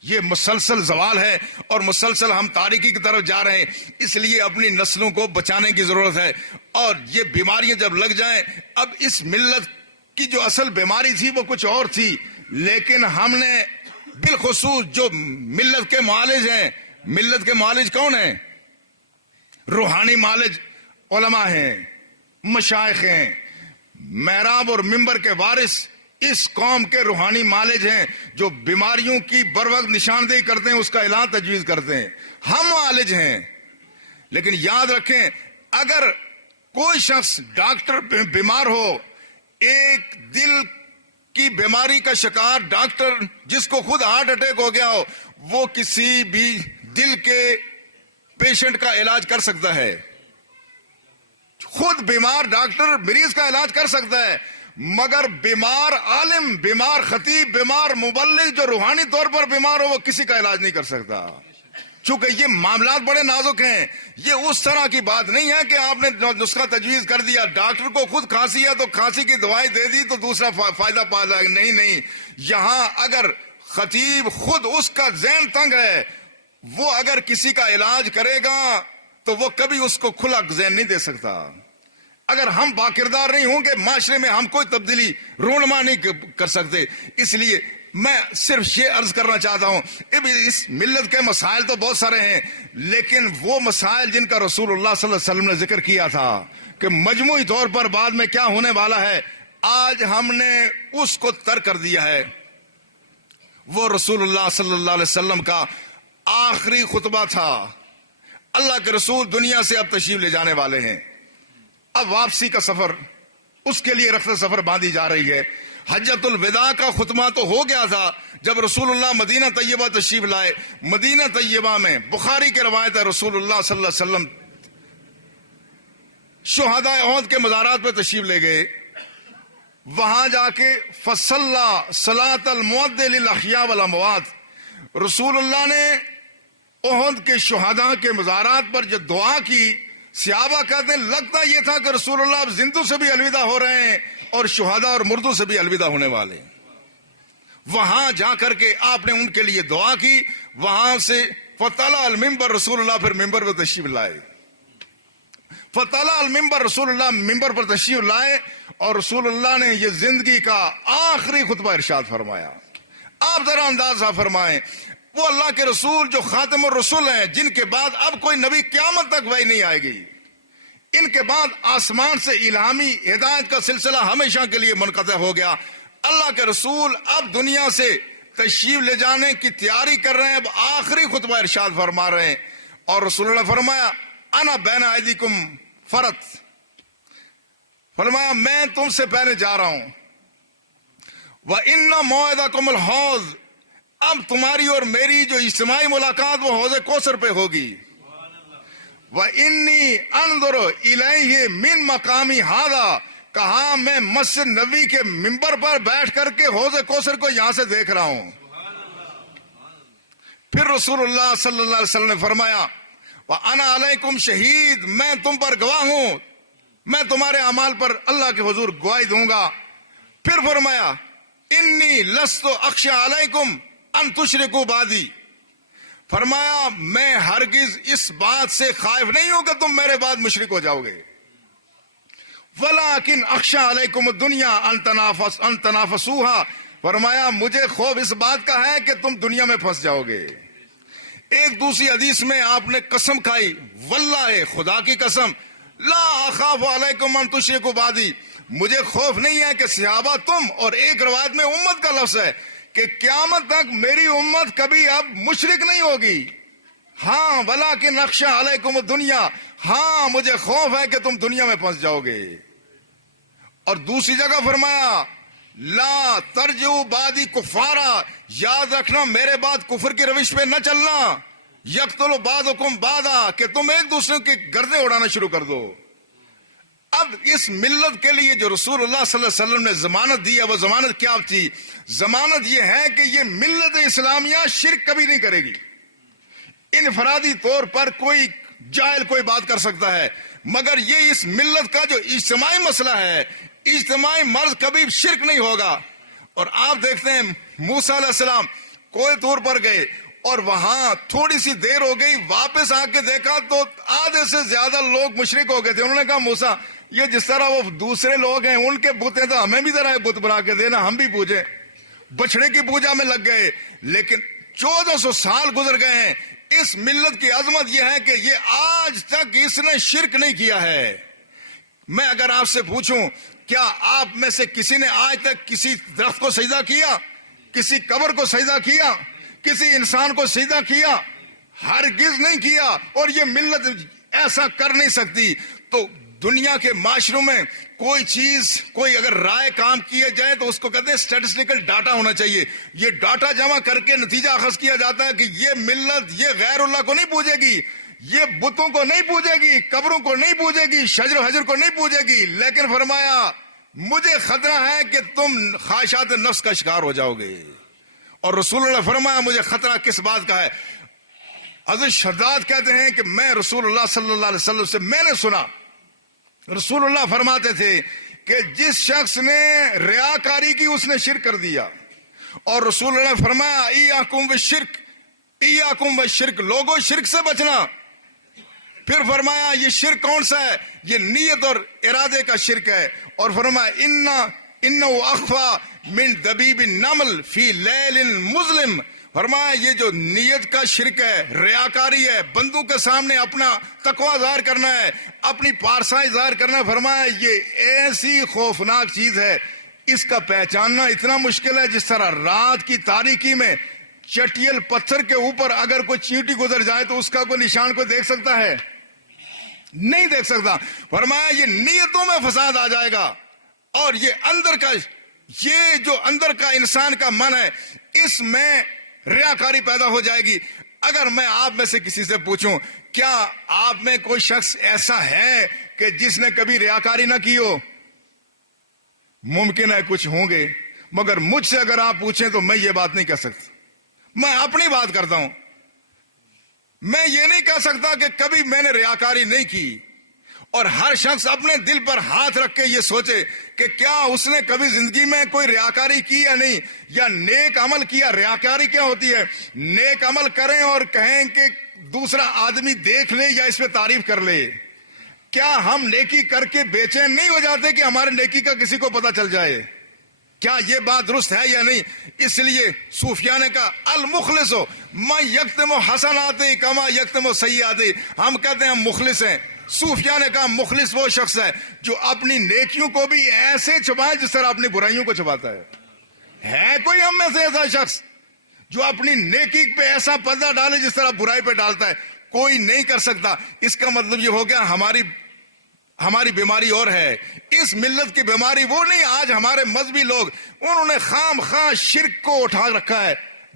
یہ مسلسل زوال ہے اور مسلسل ہم تاریکی کی طرف جا رہے ہیں، اس لیے اپنی نسلوں کو بچانے کی ضرورت ہے۔ اور یہ بیماریاں جب لگ جائیں، اب اس ملت کی جو اصل بیماری تھی وہ کچھ اور تھی، لیکن ہم نے بالخصوص جو ملت کے معالج ہیں، ملت کے معالج کون ہیں؟ روحانی معالج علماء ہیں، مشائخ ہیں، محراب اور منبر کے وارث اس قوم کے روحانی معالج ہیں، جو بیماریوں کی بر وقت نشاندہی کرتے ہیں، اس کا علاج تجویز کرتے ہیں۔ ہم معالج ہیں، لیکن یاد رکھیں اگر کوئی شخص ڈاکٹر بیمار ہو، ایک دل کی بیماری کا شکار ڈاکٹر جس کو خود ہارٹ اٹیک ہو گیا ہو، وہ کسی بھی دل کے پیشنٹ کا علاج کر سکتا ہے، خود بیمار ڈاکٹر مریض کا علاج کر سکتا ہے، مگر بیمار عالم، بیمار خطیب، بیمار مبلغ جو روحانی طور پر بیمار ہو، وہ کسی کا علاج نہیں کر سکتا۔ چونکہ یہ معاملات بڑے نازک ہیں، یہ اس طرح کی بات نہیں ہے کہ آپ نے نسخہ تجویز کر دیا، ڈاکٹر کو خود کھانسی ہے تو کھانسی کی دوائی دے دی تو دوسرا فائدہ پا جائے گا۔ نہیں، یہاں اگر خطیب خود اس کا ذہن تنگ ہے، وہ اگر کسی کا علاج کرے گا تو وہ کبھی اس کو کھلا ذہن نہیں دے سکتا۔ اگر ہم باکردار نہیں ہوں گے، معاشرے میں ہم کوئی تبدیلی رونما نہیں کر سکتے۔ اس لیے میں صرف یہ عرض کرنا چاہتا ہوں، اس ملت کے مسائل تو بہت سارے ہیں، لیکن وہ مسائل جن کا رسول اللہ صلی اللہ علیہ وسلم نے ذکر کیا تھا کہ مجموعی طور پر بعد میں کیا ہونے والا ہے، آج ہم نے اس کو ترک کر دیا ہے۔ وہ رسول اللہ صلی اللہ علیہ وسلم کا آخری خطبہ تھا۔ اللہ کے رسول دنیا سے اب تشریف لے جانے والے ہیں، اب واپسی کا سفر، اس کے لیے رخت سفر باندھی جا رہی ہے۔ حجۃ الوداع کا خطبہ تو ہو گیا تھا جب رسول اللہ مدینہ طیبہ تشریف لائے۔ مدینہ طیبہ میں بخاری کی روایت ہے، رسول اللہ صلی اللہ علیہ وسلم شہداء احد کے مزارات پہ تشریف لے گئے، وہاں جا کے فصلی صلاۃ المودع للاحیاء والاموات، رسول اللہ نے احد کے شہداء کے مزارات پر جو دعا کی، صحابہ کہتے ہیں لگتا یہ تھا کہ رسول اللہ اب زندوں سے بھی الوداع ہو رہے ہیں اور شہداء اور مردوں سے بھی الوداع ہونے والے ہیں۔ وہاں جا کر کے آپ نے ان کے لیے دعا کی، وہاں سے فطلع المنبر، رسول اللہ پھر ممبر پر تشریف لائے۔ فطلع المنبر، رسول اللہ ممبر پر تشریف لائے اور رسول اللہ نے یہ زندگی کا آخری خطبہ ارشاد فرمایا۔ آپ ذرا اندازہ فرمائیں، وہ اللہ کے رسول جو خاتم الرسول ہیں، جن کے بعد اب کوئی نبی قیامت تک وحی نہیں آئے گی، ان کے بعد آسمان سے الہامی ہدایت کا سلسلہ ہمیشہ کے لیے منقطع ہو گیا۔ اللہ کے رسول اب دنیا سے تشریف لے جانے کی تیاری کر رہے ہیں، اب آخری خطبہ ارشاد فرما رہے ہیں، اور رسول اللہ نے فرمایا انا بین ایدیکم فرت، فرمایا میں تم سے پہلے جا رہا ہوں، وَإِنَّ مَوْعِدَكُمُ الْحَوْض، اب تمہاری اور میری جو اجتماعی ملاقات وہ حوض کوثر پہ ہوگی، وَإِنِّي أَنظُرُ إِلَيْهِ مِن مَقَامِ هَذَا، کہا میں مسجد نبوی کے منبر پر بیٹھ کر کے حوض کوثر کو یہاں سے دیکھ رہا ہوں۔ پھر رسول اللہ صلی اللہ علیہ وسلم نے فرمایا وَأَنَا عَلَيْكُمْ شہید، میں تم پر گواہ ہوں، میں تمہارے اعمال پر اللہ کے حضور گواہی دوں گا۔ پھر فرمایا انی لست اخشى علیکم ان تشرکوا بعدی، فرمایا میں ہرگز اس بات سے خائف نہیں ہوں کہ تم میرے بعد مشرک ہو جاؤ گے، ولیکن اخشى علیکم الدنیا ان تنافسوها، فرمایا مجھے خوف اس بات کا ہے کہ تم دنیا میں پھنس جاؤ گے۔ ایک دوسری حدیث میں آپ نے قسم کھائی، واللہ خدا کی قسم، لا اخاف علیکم ان تشرکوا بعدی، مجھے خوف نہیں ہے کہ صحابہ تم، اور ایک روایت میں امت کا لفظ ہے کہ قیامت تک میری امت کبھی اب مشرک نہیں ہوگی۔ ہاں ولیکن اخشى علیکم الدنیا، ہاں مجھے خوف ہے کہ تم دنیا میں پھنس جاؤ گے۔ اور دوسری جگہ فرمایا لا ترجعوا بعدی کفارا، یاد رکھنا میرے بعد کفر کی روش پہ نہ چلنا، یقتل بعضکم بعضا، کہ تم ایک دوسرے کی گردیں اڑانا شروع کر دو۔ اب اس ملت کے لیے جو رسول اللہ صلی اللہ علیہ وسلم نے ضمانت دی ہے، وہ ضمانت کیا تھی؟ ضمانت یہ ہے کہ یہ ملت اسلامیہ شرک کبھی نہیں کرے گی۔ انفرادی طور پر کوئی جاہل کوئی بات کر سکتا ہے، مگر یہ اس ملت کا جو اجتماعی مسئلہ ہے، اجتماعی مرض، کبھی شرک نہیں ہوگا۔ اور آپ دیکھتے ہیں موسیٰ علیہ السلام کوہ طور پر گئے اور وہاں تھوڑی سی دیر ہو گئی، واپس آ کے دیکھا تو آدھے سے زیادہ لوگ مشرک ہو گئے تھے۔ انہوں نے کہا موسیٰ یہ جس طرح وہ دوسرے لوگ ہیں ان کے بت ہیں تو ہمیں بھی ذرا بت بنا کے دینا، ہم بھی پوجیں۔ بچڑے کی پوجا میں لگ گئے، لیکن 1400 سال گزر گئے ہیں۔ اس ملت کی عظمت یہ ہے کہ یہ آج تک اس نے شرک نہیں کیا ہے۔ میں اگر آپ سے پوچھوں کیا آپ میں سے کسی نے آج تک کسی درخت کو سجدہ کیا، کسی قبر کو سجدہ کیا، کسی انسان کو سجدہ کیا؟ ہرگز نہیں کیا، اور یہ ملت ایسا کر نہیں سکتی۔ تو دنیا کے معاشروں میں کوئی چیز، کوئی اگر رائے کام کیے جائے تو اس کو کہتے ہیں اسٹیٹسٹیکل ڈاٹا ہونا چاہیے۔ یہ ڈاٹا جمع کر کے نتیجہ اخذ کیا جاتا ہے کہ یہ ملت یہ غیر اللہ کو نہیں پوجے گی، یہ بتوں کو نہیں پوجے گی، قبروں کو نہیں پوجے گی، شجر و حجر کو نہیں پوجے گی، لیکن فرمایا مجھے خطرہ ہے کہ تم خواہشات نفس کا شکار ہو جاؤ گے۔ اور رسول اللہ فرمایا مجھے خطرہ کس بات کا ہے؟ حضرت شداد کہتے ہیں کہ میں رسول اللہ صلی اللہ علیہ وسلم سے میں نے سنا، رسول اللہ فرماتے تھے کہ جس شخص نے ریاکاری کی اس نے شرک کر دیا، اور رسول اللہ نے فرمایا ایاکم بالشرک، ایاکم بالشرک، لوگوں شرک سے بچنا۔ پھر فرمایا یہ شرک کون سا ہے؟ یہ نیت اور ارادے کا شرک ہے۔ اور فرمایا انہ اخفی من دبیب النمل فی لیل مظلم، فرمایا یہ جو نیت کا شرک ہے، ریاکاری ہے، بندوں کے سامنے اپنا تقوی ظاہر کرنا ہے، اپنی پارسائی ظاہر کرنا ہے، فرمایا یہ ایسی خوفناک چیز ہے، اس کا پہچاننا اتنا مشکل ہے جس طرح رات کی تاریکی میں چٹیل پتھر کے اوپر اگر کوئی چینٹی گزر جائے تو اس کا کوئی نشان کو دیکھ سکتا ہے؟ نہیں دیکھ سکتا۔ فرمایا یہ نیتوں میں فساد آ جائے گا، اور یہ جو اندر کا انسان کا من ہے، اس میں ریاکاری پیدا ہو جائے گی۔ اگر میں آپ میں سے کسی سے پوچھوں کیا آپ میں کوئی شخص ایسا ہے کہ جس نے کبھی ریاکاری نہ کی ہو؟ ممکن ہے کچھ ہوں گے، مگر مجھ سے اگر آپ پوچھیں تو میں یہ بات نہیں کہہ سکتا۔ میں اپنی بات کرتا ہوں، میں یہ نہیں کہہ سکتا کہ کبھی میں نے ریاکاری نہیں کی۔ اور ہر شخص اپنے دل پر ہاتھ رکھ کے یہ سوچے کہ کیا اس نے کبھی زندگی میں کوئی ریاکاری کی یا نہیں، یا نیک عمل کیا۔ ریاکاری کیا ہوتی ہے؟ نیک عمل کریں اور کہیں کہ دوسرا آدمی دیکھ لے یا اس پہ تعریف کر لے۔ کیا ہم نیکی کر کے بے چین نہیں ہو جاتے کہ ہمارے نیکی کا کسی کو پتہ چل جائے؟ کیا یہ بات درست ہے یا نہیں؟ اس لیے صوفیاء نے کہا المخلص من یکتم حسنات کما یکتم سیئات، ہم کہتے ہیں ہم مخلص ہیں۔ صوفیاء نے کہا مخلص وہ شخص ہے جو اپنی نیکیوں کو بھی ایسے چھپائے جس طرح اپنی برائیوں کو چھپاتا ہے کوئی ہم میں سے ایسا شخص جو اپنی نیکی پہ ایسا پردہ ڈالے جس طرح برائی پہ ڈالتا ہے؟ کوئی نہیں کر سکتا۔ اس کا مطلب یہ ہو گیا ہماری بیماری اور ہے۔ اس ملت کی بیماری وہ نہیں۔ آج ہمارے مذہبی لوگ انہوں نے خام خواہ شرک کو اٹھا رکھا ہے،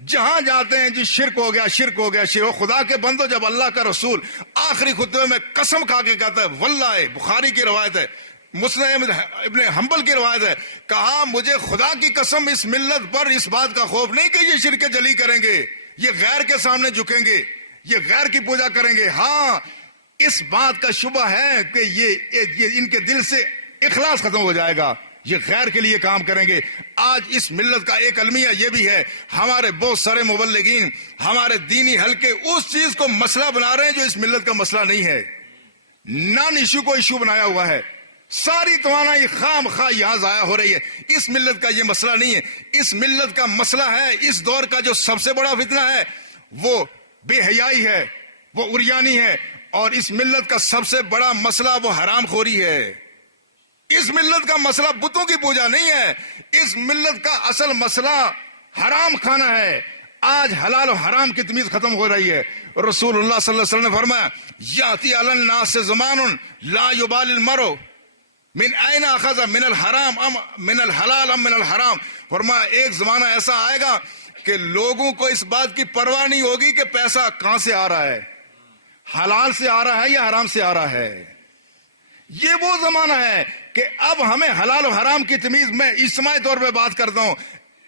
جہاں جاتے ہیں جی شرک ہو گیا، شرک ہو گیا، شرک۔ خدا کے بندو، جب اللہ کا رسول آخری خطبے میں قسم کھا کے کہتا ہے، واللہ، بخاری کی روایت ہے، مسلم ابن حنبل کی روایت ہے، کہا مجھے خدا کی قسم اس ملت پر اس بات کا خوف نہیں کہ یہ شرک جلی کریں گے، یہ غیر کے سامنے جھکیں گے، یہ غیر کی پوجا کریں گے۔ ہاں، اس بات کا شبہ ہے کہ یہ ان کے دل سے اخلاص ختم ہو جائے گا، یہ غیر کے لیے کام کریں گے۔ آج اس ملت کا ایک المیہ یہ بھی ہے، ہمارے بہت سارے مبلغین، ہمارے دینی حلقے اس چیز کو مسئلہ بنا رہے ہیں جو اس ملت کا مسئلہ نہیں ہے، نان ایشو کو ایشو بنایا ہوا ہے۔ ساری توانائی خام خواہ یہاں ضائع ہو رہی ہے۔ اس ملت کا یہ مسئلہ نہیں ہے، اس ملت کا مسئلہ ہے، اس دور کا جو سب سے بڑا فتنہ ہے وہ بے حیائی ہے، وہ عریانی ہے، اور اس ملت کا سب سے بڑا مسئلہ وہ حرام خوری ہے۔ اس ملت کا مسئلہ بتوں کی پوجا نہیں ہے، اس ملت کا اصل مسئلہ حرام کھانا ہے۔ آج حلال و حرام کی تمیز ختم ہو رہی ہے۔ رسول اللہ صلی اللہ علیہ وسلم نے فرمایا، یاتی علی الناس زمان لا یبال المرء من این اخذ من الحرام ام من الحلال ام من الحرام۔ فرمایا ایک زمانہ ایسا آئے گا کہ لوگوں کو اس بات کی پرواہ نہیں ہوگی کہ پیسہ کہاں سے آ رہا ہے، حلال سے آ رہا ہے یا حرام سے آ رہا ہے۔ یہ وہ زمانہ ہے کہ اب ہمیں حلال و حرام کی تمیز، میں اجتماعی طور پہ بات کرتا ہوں،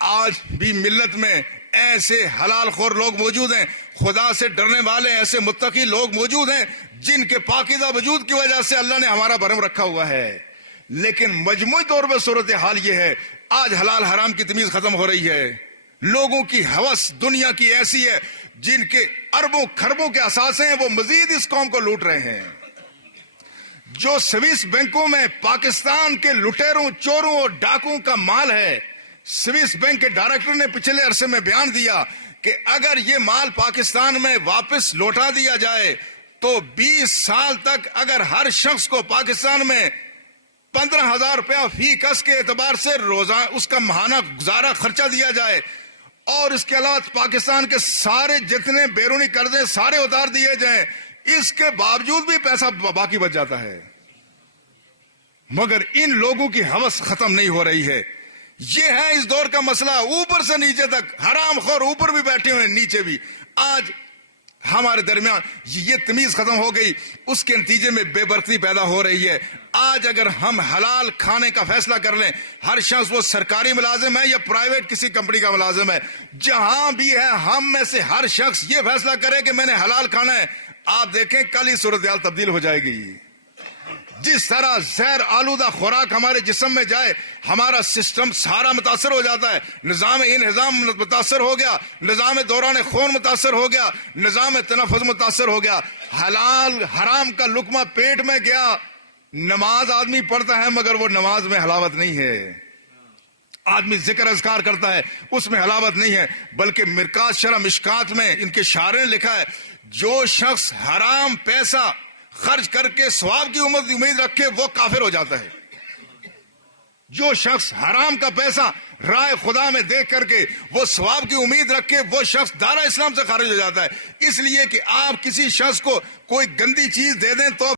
آج بھی ملت میں ایسے حلال خور لوگ موجود ہیں، خدا سے ڈرنے والے ایسے متقی لوگ موجود ہیں جن کے پاکیزہ وجود کی وجہ سے اللہ نے ہمارا بھرم رکھا ہوا ہے۔ لیکن مجموعی طور پہ صورتحال یہ ہے، آج حلال حرام کی تمیز ختم ہو رہی ہے۔ لوگوں کی ہوس دنیا کی ایسی ہے، جن کے اربوں کھربوں کے اثاثے ہیں وہ مزید اس قوم کو لوٹ رہے ہیں۔ جو سوئس بینکوں میں پاکستان کے لٹیروں، چوروں اور ڈاکوں کا مال ہے، سوئس بینک کے ڈائریکٹر نے پچھلے عرصے میں بیان دیا کہ اگر یہ مال پاکستان میں واپس لوٹا دیا جائے تو 20 سال تک اگر ہر شخص کو پاکستان میں 15,000 روپیہ فی کس کے اعتبار سے روزانہ اس کا ماہانہ گزارا خرچہ دیا جائے، اور اس کے علاوہ پاکستان کے سارے جتنے بیرونی قرضے سارے اتار دیے جائیں، اس کے باوجود بھی پیسہ باقی بچ جاتا ہے۔ مگر ان لوگوں کی ہوس ختم نہیں ہو رہی ہے۔ یہ ہے اس دور کا مسئلہ، اوپر سے نیچے تک حرام خور اوپر بھی بیٹھے ہوئے، نیچے بھی۔ آج ہمارے درمیان یہ تمیز ختم ہو گئی، اس کے نتیجے میں بے برکتی پیدا ہو رہی ہے۔ آج اگر ہم حلال کھانے کا فیصلہ کر لیں، ہر شخص وہ سرکاری ملازم ہے یا پرائیویٹ کسی کمپنی کا ملازم ہے، جہاں بھی ہے ہم میں سے ہر شخص یہ فیصلہ کرے کہ میں نے حلال کھانا ہے، آپ دیکھیں کل ہی صورتحال تبدیل ہو جائے گی۔ جس طرح زہر آلودہ خوراک ہمارے جسم میں جائے، ہمارا سسٹم سارا متاثر ہو جاتا ہے، نظام انہضام متاثر ہو گیا، نظام دوران خون متاثر ہو گیا، نظام تنفس متاثر ہو گیا۔ حلال حرام کا لقمہ پیٹ میں گیا، نماز آدمی پڑھتا ہے مگر وہ نماز میں حلاوت نہیں ہے۔ آدمی ذکر اذکار کرتا ہے اس میں حلاوت نہیں ہے، بلکہ مرکات شرح مشکات میں ان کے شاعر نے لکھا ہے جو شخص حرام پیسہ خرچ کر کے ثواب کی امید رکھے وہ کافر ہو جاتا ہے۔ جو شخص حرام کا پیسہ رائے خدا میں دیکھ کر کے وہ ثواب کی امید رکھے وہ شخص دائرہ اسلام سے خارج ہو جاتا ہے۔ اس لیے کہ آپ کسی شخص کو کوئی گندی چیز دے دیں تو